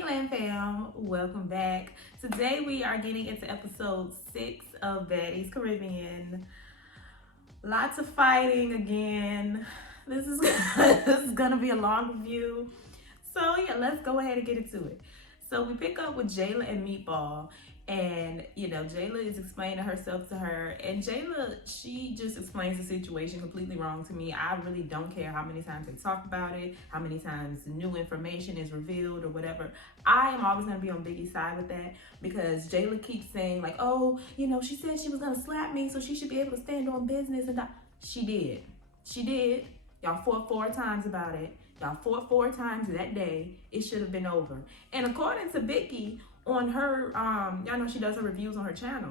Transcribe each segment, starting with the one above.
Hey Glam Fam, welcome back. Today we are getting into episode 6 of Baddies Caribbean. Lots of fighting again. This is gonna be a long review. So yeah, let's go ahead and get into it. So we pick up with Jayla and Meatball, and Jayla is explaining herself to her, and Jayla, she just explains the situation completely wrong to me. I really don't care how many times they talk about it, how many times new information is revealed or whatever. I am always gonna be on Biggie's side with that, because Jayla keeps saying like, oh, she said she was gonna slap me, so she should be able to stand on business, and she did. Y'all fought 4 times about it. Y'all fought 4 times that day. It should have been over. And according to Biggie, on her, y'all know she does her reviews on her channel.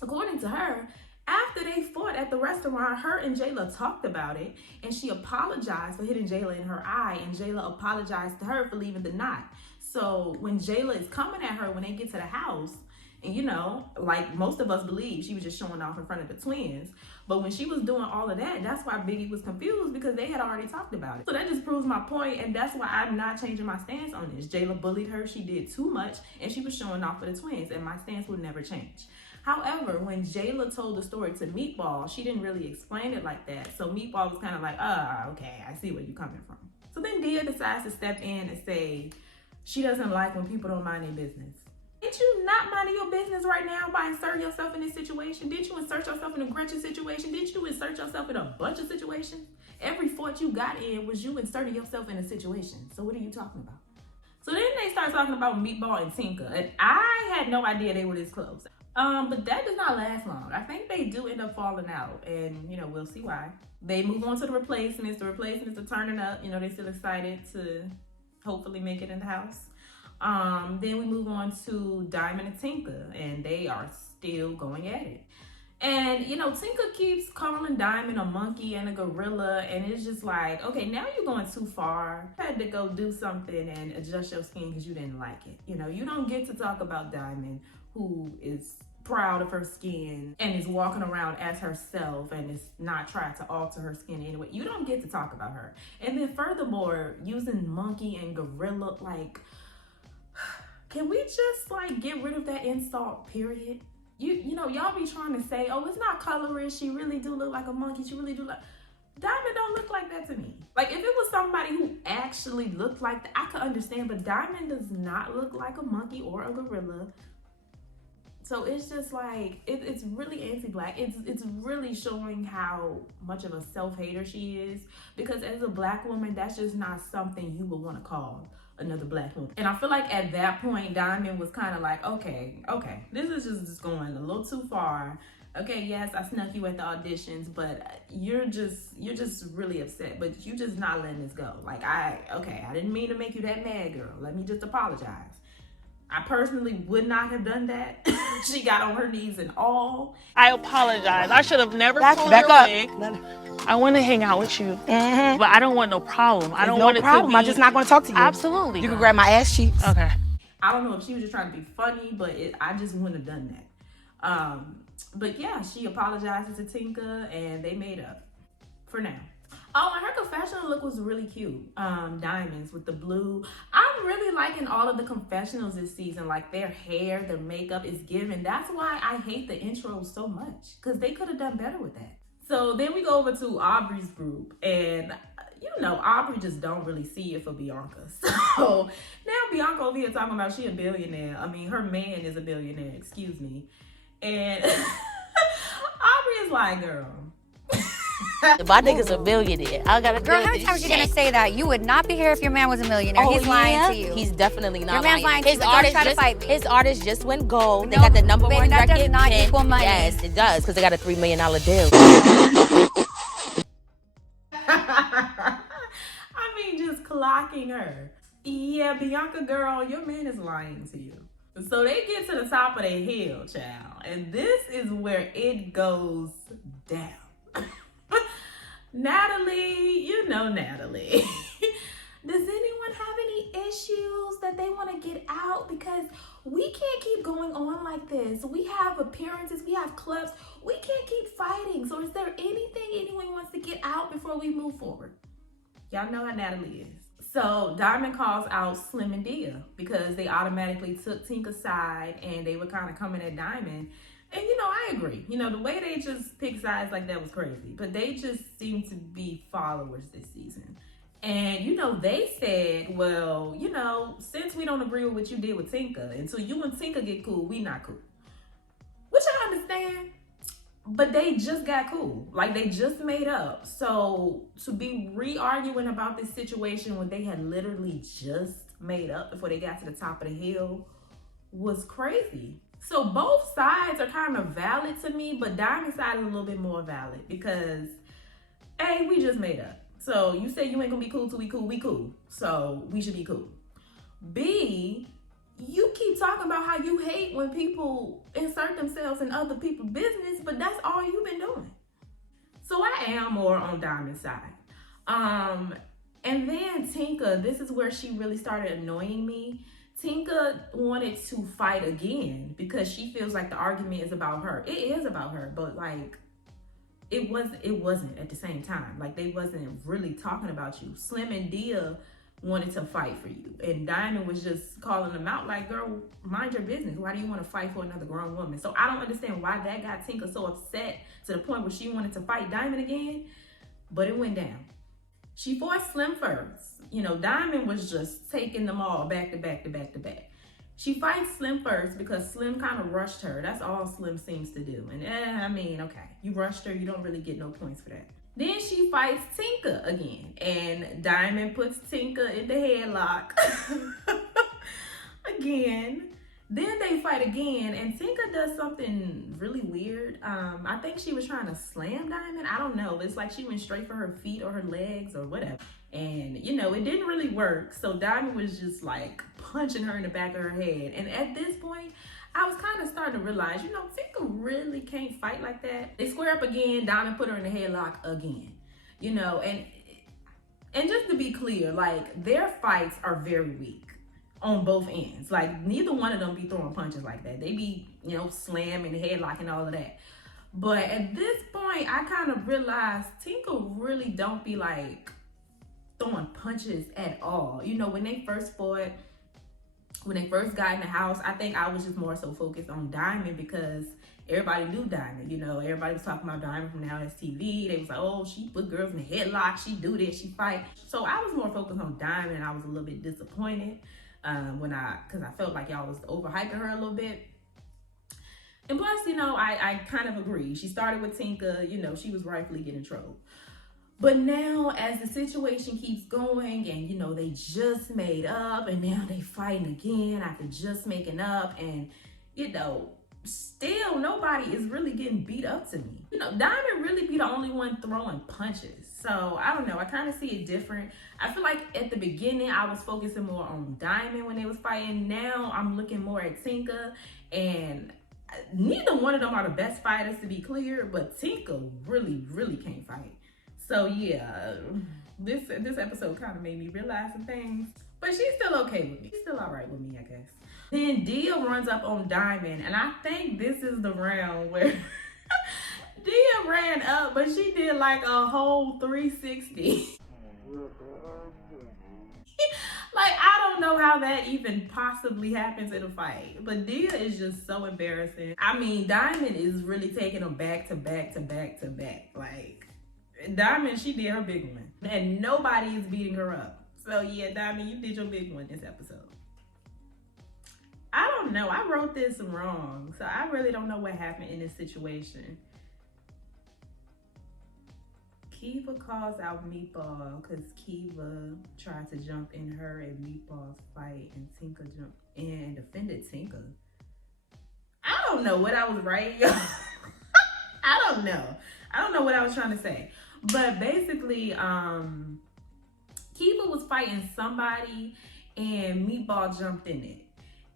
According to her, after they fought at the restaurant, her and Jayla talked about it, and she apologized for hitting Jayla in her eye, and Jayla apologized to her for leaving the knot. So when Jayla is coming at her when they get to the house, and like most of us believe, she was just showing off in front of the twins. But when she was doing all of that, that's why Biggie was confused, because they had already talked about it. So that just proves my point, and that's why I'm not changing my stance on this. Jayla bullied her, she did too much, and she was showing off for the twins, and my stance will never change. However, when Jayla told the story to Meatball, she didn't really explain it like that. So Meatball was kind of like, okay, I see where you're coming from. So then Dia decides to step in and say she doesn't like when people don't mind their business. Did you not mind your business right now by inserting yourself in this situation? Did you insert yourself in a Gretchen situation? Did you insert yourself in a bunch of situations? Every fault you got in was you inserting yourself in a situation. So what are you talking about? So then they start talking about Meatball and Tinka, and I had no idea they were this close. But that does not last long. I think they do end up falling out, and we'll see why. They move on to the replacements. The replacements are turning up. They're still excited to hopefully make it in the house. Then we move on to Diamond and Tinka, and they are still going at it. And Tinka keeps calling Diamond a monkey and a gorilla, and it's just like, okay, now you're going too far. You had to go do something and adjust your skin because you didn't like it. You don't get to talk about Diamond, who is proud of her skin and is walking around as herself and is not trying to alter her skin anyway. You don't get to talk about her. And then furthermore, using monkey and gorilla, like, can we just get rid of that insult, period? Y'all be trying to say, oh, it's not colorist, she really do look like a monkey, she really do like... Diamond don't look like that to me. Like, if it was somebody who actually looked like that, I could understand, but Diamond does not look like a monkey or a gorilla. So it's just like, it's really anti-black. It's really showing how much of a self-hater she is, because as a black woman, that's just not something you would want to call another black woman. And I feel like at that point, Diamond was kind of like, okay, this is just going a little too far. Okay, yes, I snuck you at the auditions, but you're just really upset, but you just not letting this go. Like, I didn't mean to make you that mad, girl. Let me just apologize. I personally would not have done that. She got on her knees and all. I apologize. I should have never pulled back your up. leg. I want to hang out with you, but I don't want no problem. I don't no want problem. it to be... I'm just not going to talk to you. Absolutely. You can grab my ass cheeks. Okay. I don't know if she was just trying to be funny, but I just wouldn't have done that. But yeah, she apologizes to Tinka, and they made up for now. Oh, and her confessional look was really cute. Diamonds with the blue. I'm really liking all of the confessionals this season. Like, their hair, their makeup is given. That's why I hate the intros so much, because they could have done better with that. So then we go over to Aubrey's group, and Aubrey just don't really see it for Bianca. So now Bianca over here talking about she a billionaire. I mean, her man is a billionaire, excuse me. And Aubrey is like, girl, My nigga's a millionaire. I gotta Girl, how many times are you gonna say that? You would not be here if your man was a millionaire. Oh, He's lying to you. He's definitely not Your man's lying to you, his but don't artist try to just, fight me. His artist just went gold. They No, got the number baby, one that record. does not equal money. Yes, it does, because they got a $3 million deal. I mean, just clocking her. Yeah, Bianca, girl, your man is lying to you. So they get to the top of the hill, child. And this is where it goes down. Natalie, Natalie. Does anyone have any issues that they want to get out? Because we can't keep going on like this. We have appearances, we have clubs. We can't keep fighting. So is there anything anyone wants to get out before we move forward? Y'all know how Natalie is. So Diamond calls out Slim and Dia because they automatically took Tinka's side and they were kind of coming at Diamond. And I agree. The way they just picked sides like that was crazy. But they just seem to be followers this season. And they said, well, since we don't agree with what you did with Tinka, until you and Tinka get cool, we not cool. Which I understand. But they just got cool. Like, they just made up. So to be re-arguing about this situation when they had literally just made up before they got to the top of the hill was crazy. So both sides are kind of valid to me, but Diamond's side is a little bit more valid because, A, we just made up. So you say you ain't gonna be cool till we cool. So we should be cool. B, you keep talking about how you hate when people insert themselves in other people's business, but that's all you've been doing. So I am more on Diamond's side. And then Tinka, this is where she really started annoying me. Tinka wanted to fight again because she feels like the argument is about her. It is about her, but like it wasn't at the same time. Like, they wasn't really talking about you. Slim and Dia wanted to fight for you, and Diamond was just calling them out like, girl, mind your business. Why do you want to fight for another grown woman? So I don't understand why that got Tinka so upset to the point where she wanted to fight Diamond again, but it went down. She fought Slim first. Diamond was just taking them all back to back to back to back. She fights Slim first because Slim kind of rushed her. That's all Slim seems to do. And okay, you rushed her, you don't really get no points for that. Then she fights Tinka again, and Diamond puts Tinka in the headlock again. Then they fight again, and Tinka does something really weird. I think she was trying to slam Diamond. I don't know. It's like she went straight for her feet or her legs or whatever. And, it didn't really work. So Diamond was just like punching her in the back of her head. And at this point, I was kind of starting to realize, Tinka really can't fight like that. They square up again. Diamond put her in the headlock again. And just to be clear, like, their fights are very weak on both ends. Like, neither one of them be throwing punches like that. They be, slamming the headlock and all of that. But at this point, I kind of realized Tinka really don't be like throwing punches at all. When they first fought, when they first got in the house, I think I was just more so focused on Diamond because everybody knew Diamond. Everybody was talking about Diamond from Now That's TV. They was like, oh, she put girls in the headlock, she do this, she fight. So I was more focused on Diamond, and I was a little bit disappointed because I felt like y'all was overhyping her a little bit. And plus, I kind of agree. She started with Tinka, she was rightfully getting trolled. But now, as the situation keeps going and, they just made up and now they fighting again after just making up and, still nobody is really getting beat up to me. Diamond really be the only one throwing punches. So, I don't know. I kind of see it different. I feel like at the beginning, I was focusing more on Diamond when they was fighting. Now, I'm looking more at Tinka, and neither one of them are the best fighters, to be clear, but Tinka really, really can't fight. So yeah, this episode kind of made me realize some things, but she's still okay with me. She's still all right with me, I guess. Then Dia runs up on Diamond, and I think this is the round where Dia ran up, but she did like a whole 360. Like, I don't know how that even possibly happens in a fight, but Dia is just so embarrassing. I mean, Diamond is really taking them back to back to back to back. Like, Diamond, she did her big one, and nobody is beating her up. So yeah, Diamond, you did your big one this episode. I don't know. I wrote this wrong, so I really don't know what happened in this situation. Kiva calls out Meatball because Kiva tried to jump in her and Meatball's fight, and Tinka jumped in and defended Tinka. I don't know what I was writing. I don't know what I was trying to say. But basically, Kiva was fighting somebody and Meatball jumped in it.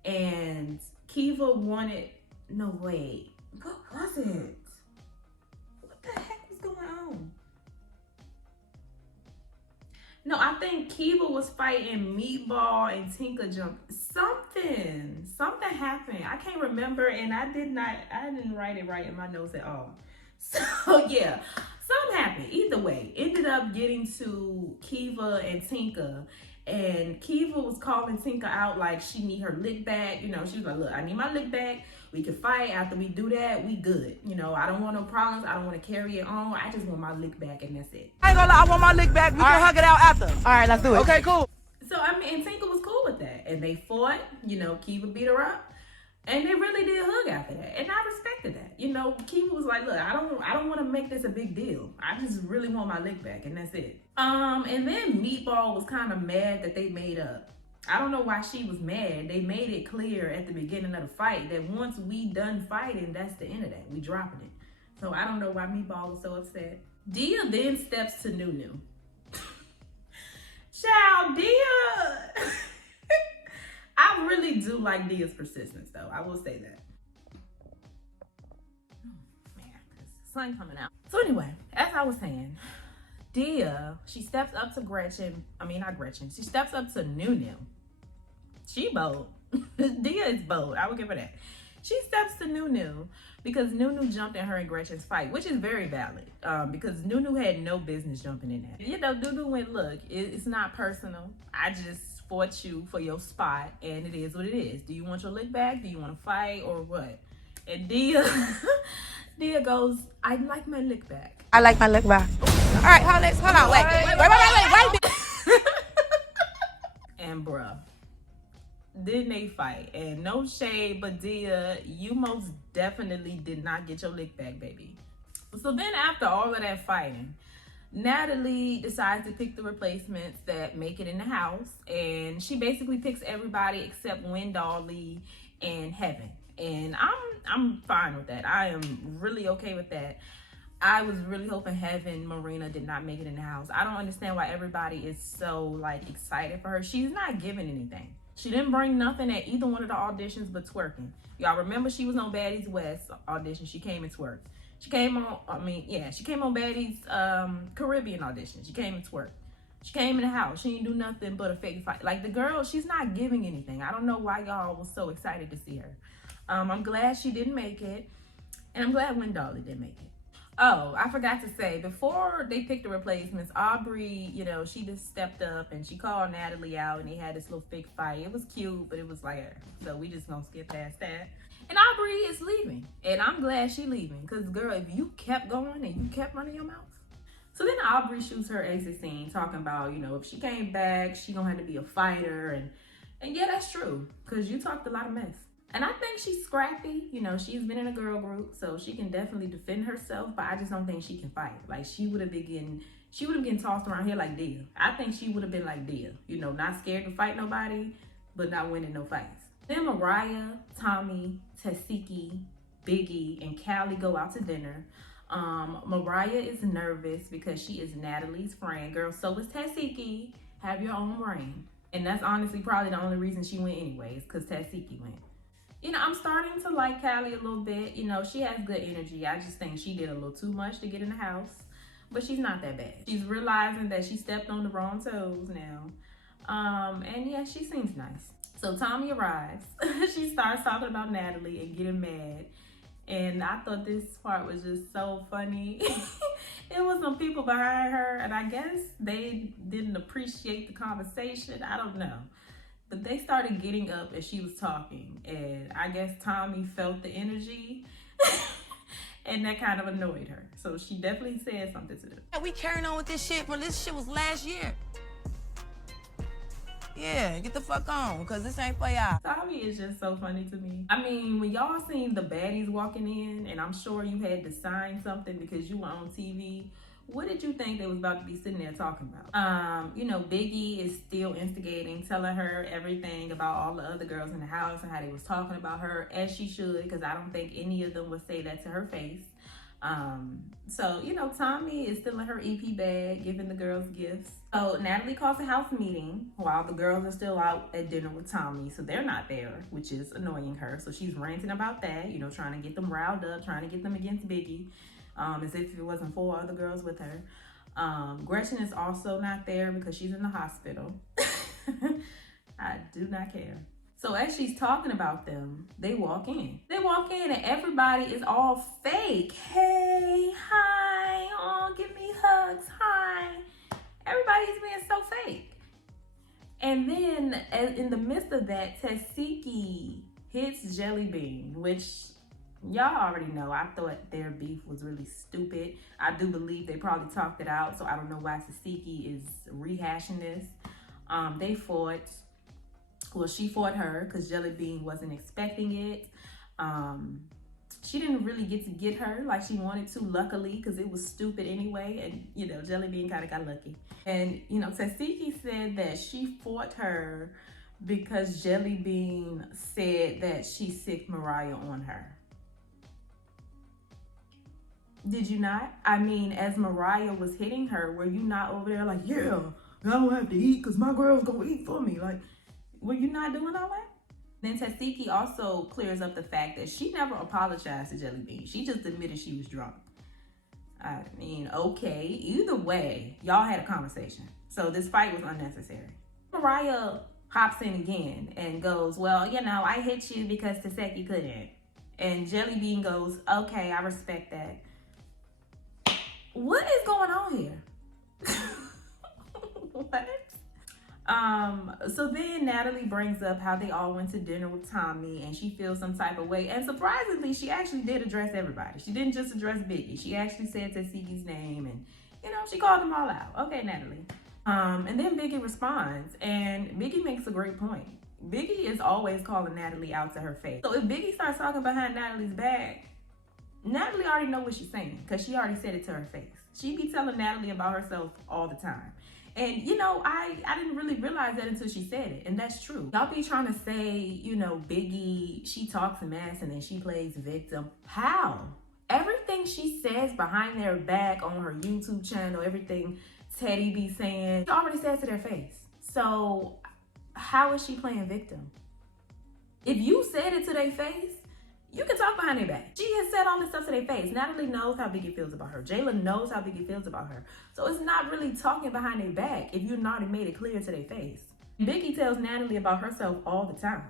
And Kiva wanted, no wait, what was it? What the heck was going on? No, I think Kiva was fighting Meatball and Tinka jumped. Something happened. I can't remember, and I didn't write it right in my notes at all. So yeah, something happened. Either way, ended up getting to Kiva and Tinka, And Kiva was calling Tinka out like she need her lick back. You know, she was like, look, I need my lick back. We can fight. After we do that, we good. You know, I don't want no problems. I don't want to carry it on. I just want my lick back, and that's it. I ain't gonna lie, I want my lick back. We can hug it out after. All right, let's do it. Okay, cool. So, I mean, and Tinka was cool with that. And they fought. You know, Kiva beat her up. And they really did hug after that. And I respected that. You know, Kiva was like, look, I don't want to make this a big deal. I just really want my lick back, and that's it. And then Meatball was kind of mad that they made up. I don't know why she was mad. They made it clear at the beginning of the fight that once we done fighting, that's the end of that. We dropping it. So I don't know why Meatball was so upset. Dia then steps to Nunu. Child, Dia. I really do like Dia's persistence, though. I will say that. Oh, man, the sun coming out. So anyway, as I was saying, Dia, she steps up to Gretchen. I mean, not Gretchen. She steps up to Nunu. She bold. Dia is bold. I will give her that. She steps to Nunu because Nunu jumped in her and Gretchen's fight, which is very valid. Because Nunu had no business jumping in that. You know, Nunu went, look, it's not personal. I just fought you for your spot, and it is what it is. Do you want your lick back? Do you want to fight or what? And Dia, Dia goes, I'd like my lick back. I like my lick back. All right, hold on, wait. And bruh, then they fight. And no shade, but Dia, you most definitely did not get your lick back, baby. So then after all of that fighting, Natalie decides to pick the replacements that make it in the house. And she basically picks everybody except Wendolly and Heaven. And I'm fine with that. I am really okay with that. I was really hoping Heaven Marina did not make it in the house. I don't understand why everybody is so like excited for her. She's not giving anything. She didn't bring nothing at either one of the auditions but twerking. Y'all remember she was on Baddies West audition. She came and twerked. She came on, she came on Baddies Caribbean audition. She came and twerked. She came in the house. She didn't do nothing but a fake fight. Like, the girl, she's not giving anything. I don't know why y'all was so excited to see her. I'm glad she didn't make it. And I'm glad Wendolly didn't make it. Oh, I forgot to say, before they picked the replacements, Aubrey, you know, she just stepped up and she called Natalie out and they had this little fake fight. It was cute, but it was like, so we just gonna skip past that. And Aubrey is leaving. And I'm glad she leaving. Because, girl, if you kept going and you kept running your mouth. So then Aubrey shoots her exit scene talking about, you know, if she came back, she gonna have to be a fighter. And yeah, that's true. Because you talked a lot of mess. And I think she's scrappy. You know, she's been in a girl group, so she can definitely defend herself. But I just don't think she can fight. Like, she would have been getting tossed around here like Dia. I think she would have been like Dia. You know, not scared to fight nobody, but not winning no fights. Then Mariah, Tommy, Tasiki, Biggie, and Callie go out to dinner. Mariah is nervous because she is Natalie's friend. Girl, so is Tasiki. Have your own brain. And that's honestly probably the only reason she went anyways, because Tasiki went. You know, I'm starting to like Callie a little bit. You know, she has good energy. I just think she did a little too much to get in the house. But she's not that bad. She's realizing that she stepped on the wrong toes now. And yeah, she seems nice. So Tommy arrives. She starts talking about Natalie and getting mad. And I thought this part was just so funny. It was some people behind her, and I guess they didn't appreciate the conversation. I don't know. But they started getting up as she was talking, and I guess Tommy felt the energy, and that kind of annoyed her. So she definitely said something to them. We carrying on with this shit, bro. This shit was last year. Yeah, get the fuck on, because this ain't for y'all. Tommy is just so funny to me. I mean, when y'all seen the baddies walking in, and I'm sure you had to sign something because you were on TV, what did you think they was about to be sitting there talking about? You know, Biggie is still instigating, telling her everything about all the other girls in the house and how they was talking about her, as she should, because I don't think any of them would say that to her face. So, you know, Tommy is still in her EP bag, giving the girls gifts. So Natalie calls a house meeting while the girls are still out at dinner with Tommy. So they're not there, which is annoying her. So she's ranting about that, you know, trying to get them riled up, trying to get them against Biggie. As if it wasn't 4 other girls with her. Gretchen is also not there because she's in the hospital. I do not care. So as she's talking about them, they walk in. They walk in and everybody is all fake. Hey, hi, oh, give me hugs, hi. Everybody's being so fake. And then in the midst of that, Tasiki hits Jelly Bean, which y'all already know. I thought their beef was really stupid. I do believe they probably talked it out, so I don't know why Tasiki is rehashing this. They fought. Well, she fought her because Jelly Bean wasn't expecting it. She didn't really get her like she wanted to, luckily, because it was stupid anyway. And, you know, Jelly Bean kind of got lucky. And, you know, Tasiki said that she fought her because Jelly Bean said that she sicked Mariah on her. Did you not? I mean, as Mariah was hitting her, were you not over there like, yeah, I don't have to eat because my girl's going to eat for me? Like, were you not doing all that? Then Tasiki also clears up the fact that she never apologized to Jelly Bean. She just admitted she was drunk. I mean, okay, either way, y'all had a conversation. So this fight was unnecessary. Mariah hops in again and goes, well, you know, I hit you because Taseki couldn't. And Jelly Bean goes, okay, I respect that. What is going on here? What? So then Natalie brings up how they all went to dinner with Tommy and she feels some type of way. And surprisingly, she actually did address everybody. She didn't just address Biggie. She actually said Tasiki's name and, you know, she called them all out. Okay, Natalie. And then Biggie responds and Biggie makes a great point. Biggie is always calling Natalie out to her face. So if Biggie starts talking behind Natalie's back, Natalie already know what she's saying because she already said it to her face. She be telling Natalie about herself all the time. And, you know, I didn't really realize that until she said it. And that's true. Y'all be trying to say, you know, Biggie, she talks a mess and then she plays victim. How? Everything she says behind their back on her YouTube channel, everything Teddy be saying, she already says to their face. So how is she playing victim? If you said it to their face, you can talk behind their back. She has said all this stuff to their face. Natalie knows how Biggie feels about her. Jayla knows how Biggie feels about her. So it's not really talking behind their back if you've not made it clear to their face. Biggie tells Natalie about herself all the time.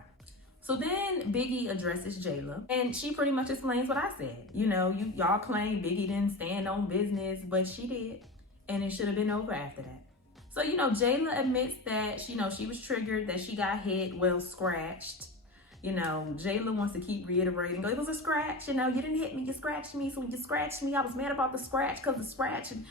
So then Biggie addresses Jayla and she pretty much explains what I said. You know, y'all claim Biggie didn't stand on business, but she did. And it should have been over after that. So, you know, Jayla admits that, you know, she was triggered, that she got hit, well, scratched. You know, Jayla wants to keep reiterating, it was a scratch, you know, you didn't hit me, you scratched me, so when you scratched me, I was mad about the scratch because the scratch. And,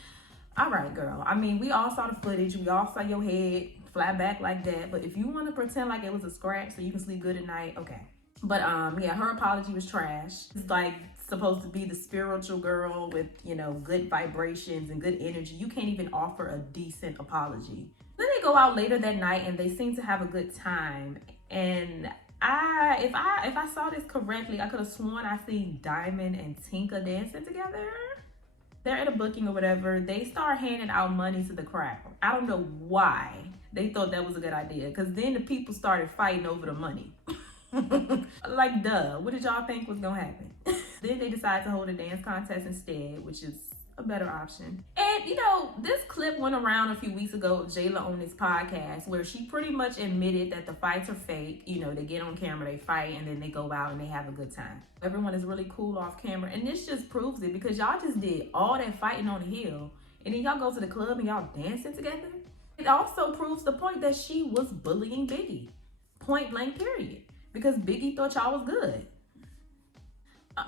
all right, girl, I mean, we all saw the footage, we all saw your head fly back like that, but if you want to pretend like it was a scratch so you can sleep good at night, okay. But, yeah, her apology was trash. It's like supposed to be the spiritual girl with, you know, good vibrations and good energy. You can't even offer a decent apology. Then they go out later that night and they seem to have a good time. And if I saw this correctly, I could have sworn I seen Diamond and Tinka dancing together. They're at a booking or whatever. They start handing out money to the crowd. I don't know why they thought that was a good idea, because then the people started fighting over the money. Like, duh, what did y'all think was gonna happen? Then they decided to hold a dance contest instead, which is a better option. And, you know, this clip went around a few weeks ago of Jayla on this podcast where she pretty much admitted that the fights are fake. You know, they get on camera, they fight, and then they go out and they have a good time. Everyone is really cool off camera, and this just proves it, because y'all just did all that fighting on the hill, and then y'all go to the club and y'all dancing together. It also proves the point that she was bullying Biggie. Point blank period. Because Biggie thought y'all was good.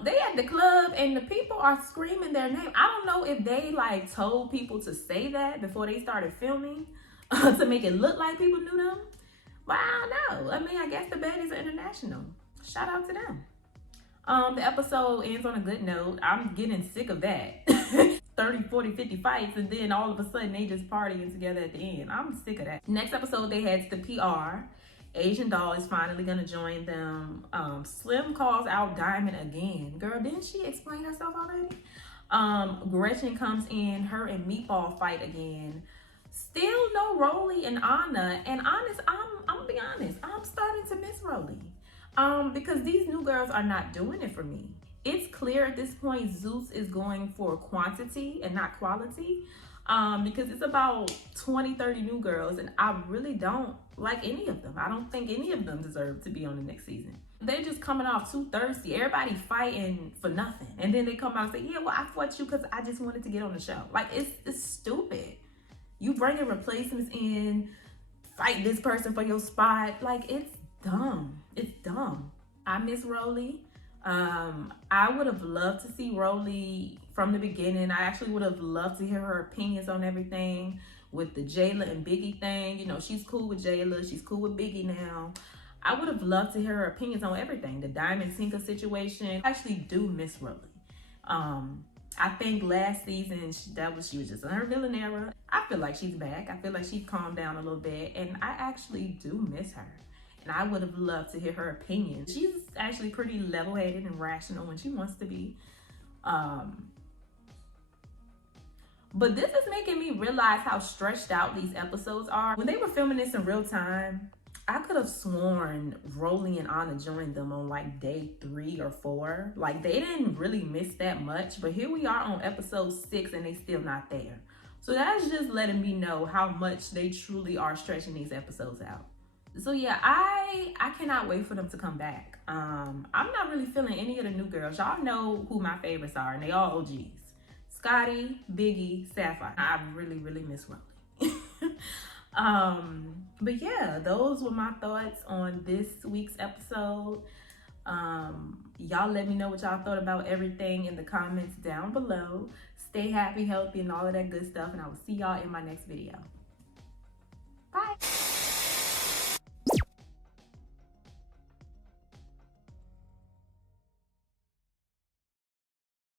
They at the club and the people are screaming their name. I don't know if they like told people to say that before they started filming to make it look like people knew them. But I don't know. I mean, I guess the baddies are international. Shout out to them. The episode ends on a good note. I'm getting sick of that. 30, 40, 50 fights, and then all of a sudden they just partying together at the end. I'm sick of that. Next episode, they head to the PR. Asian Doll is finally gonna join them. Slim calls out Diamond again. Girl, didn't she explain herself already? Gretchen comes in, her and Meatball fight again. Still no Rolly and Anna. And honest, I'm gonna be honest, I'm starting to miss Rolly. Because these new girls are not doing it for me. It's clear at this point Zeus is going for quantity and not quality. Because it's about 20, 30 new girls, and I really don't like any of them. I don't think any of them deserve to be on the next season. They're just coming off too thirsty. Everybody fighting for nothing. And then they come out and say, yeah, well, I fought you because I just wanted to get on the show. Like, it's stupid. You bringing replacements in fight this person for your spot. Like, it's dumb. It's dumb. I miss Rolly. I would have loved to see Rolly from the beginning. I actually would have loved to hear her opinions on everything with the Jayla and Biggie thing. You know, she's cool with Jayla. She's cool with Biggie now. I would have loved to hear her opinions on everything. The Diamond Tinka situation. I actually do miss Rolly. I think last season, she was just in her villain era. I feel like she's back. I feel like she's calmed down a little bit. And I actually do miss her. And I would have loved to hear her opinion. She's actually pretty level-headed and rational when she wants to be. But this is making me realize how stretched out these episodes are. When they were filming this in real time, I could have sworn Rolly and Anna joined them on like day 3 or 4. Like, they didn't really miss that much. But here we are on episode 6 and they still not there. So that's just letting me know how much they truly are stretching these episodes out. So yeah, I cannot wait for them to come back. I'm not really feeling any of the new girls. Y'all know who my favorites are, and they all OGs. Scotty, Biggie, Sapphire. I really, really miss Rolly. But yeah, those were my thoughts on this week's episode. Y'all let me know what y'all thought about everything in the comments down below. Stay happy, healthy, and all of that good stuff, and I will see y'all in my next video.